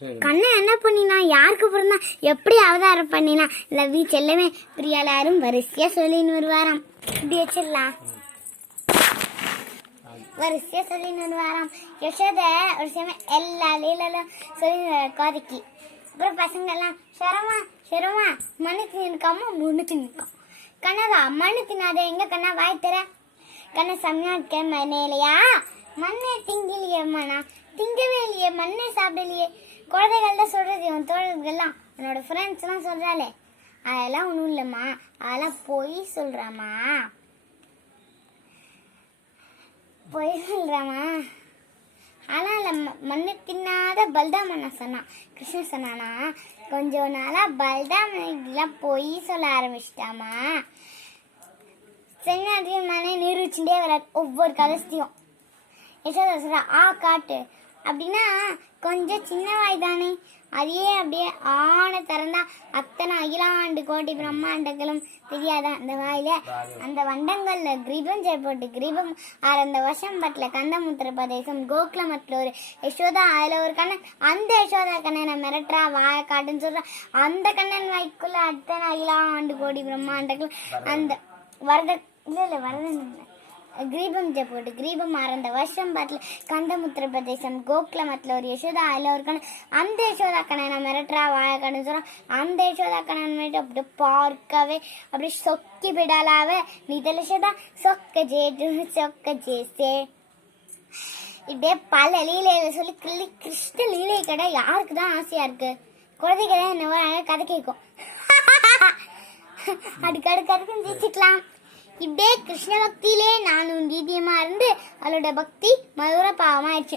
கண்ணன் என்ன பண்ணினா, யாருக்கு பிறந்தா, எப்படி அவதாரம் பண்ணினா, லவ்வி செல்லமே பிரியாளாரும் வரிசையா சொல்லின்னு வருவாராம். இப்படி வச்சிடலாம், வரிசையா சொல்லின்னு வருவாராம். யசோத ஒரு சமயம் எல்லா லீலும் சொல்லி கோதைக்கு. அப்புறம் பசங்க எல்லாம் சரமா சரமா மண்ணு தின்னுக்காம முன்னு தின்னுக்கான். கண்ணதா மண்ணு தின்னாத, எங்க கண்ணா வாய் தர. கண்ண சமையாக்க மண்ணையிலையா, மண்ணை திங்கலையேம்மா, நான் திங்கவே இல்லையே, மண்ணை சாப்பிடலையே. குழந்தைகள் தான் சொல்றது, இவன் தோழர்கள்லாம் என்னோட ஃப்ரெண்ட்ஸ் எல்லாம் சொல்றாளே, அதெல்லாம் ஒன்றும் இல்லைம்மா, அதெல்லாம் பொய் சொல்றாமா, பொய் சொல்றாமா. ஆனா இல்ல, மண்ணு தின்னாத பல்தாமண்ணா சொன்னான். கிருஷ்ணன் சொன்னானா, கொஞ்சம் நாளா பல்தாமன் பொய் சொல்ல ஆரம்பிச்சிட்டாமா. சென்னாட்டியும் மனை நிரூபிச்சுட்டே வர ஒவ்வொரு கலசத்தையும். யசோதா சொல்றா, ஆ காட்டு அப்படின்னா கொஞ்சம் சின்ன வாய் தானே, அதையே அப்படியே ஆன திறந்தா அத்தனை அகிலாண்டு கோடி பிரம்மாண்டங்களும் தெரியாதா அந்த வாயில. அந்த வண்டங்கள்ல கிரீபம் செய்யப்பட்டு கிரீபம் அந்த வருஷம் பட்டில கந்தமுத்திர பிரதேசம் கோகுலமத்துல ஒரு யசோதா, அதுல ஒரு கண்ணன், அந்த யசோதா கண்ணனை மிரட்டுறா, வாய காட்டுன்னு சொல்றா. அந்த கண்ணன் வாய்க்குள்ள அத்தனை அகிலாண்டு கோடி பிரம்மாண்டங்கள் அந்த வரத இல்ல வரதன் கிரீபம் போட்டு கிரீபம் அந்த வருஷம் பாட்டில் கந்தமுத்திர பிரதேசம் கோகுலமத்துல ஒரு யசோதா, அதுல ஒரு கண்ணன், அந்த யசோதா கண்ணனை மிரட்டுறா, வாய காட்டுன்னு சொல்றான். அந்த யசோதா கண்ணன் மிரட்டு அப்படியே பார்க்கவே அப்படியே சொக்கி விடாலாவே, நீ தெளிச்சதா சொக்க ஜேட்டு சொக்க ஜேசே. இப்படியே பல லீலையில சொல்லி கிருஷ்ண லீலை கடை யாருக்குதான் ஆசையா இருக்கு? குழந்தைங்க தான் என்ன கதை கேட்கும், அடுக்கடுக்கு ஜெயிச்சுக்கலாம். இப்படியே கிருஷ்ண பக்தியிலே நானும் தீதியமா இருந்து அவளோட பக்தி மதுர பாவமாயிடுச்சு.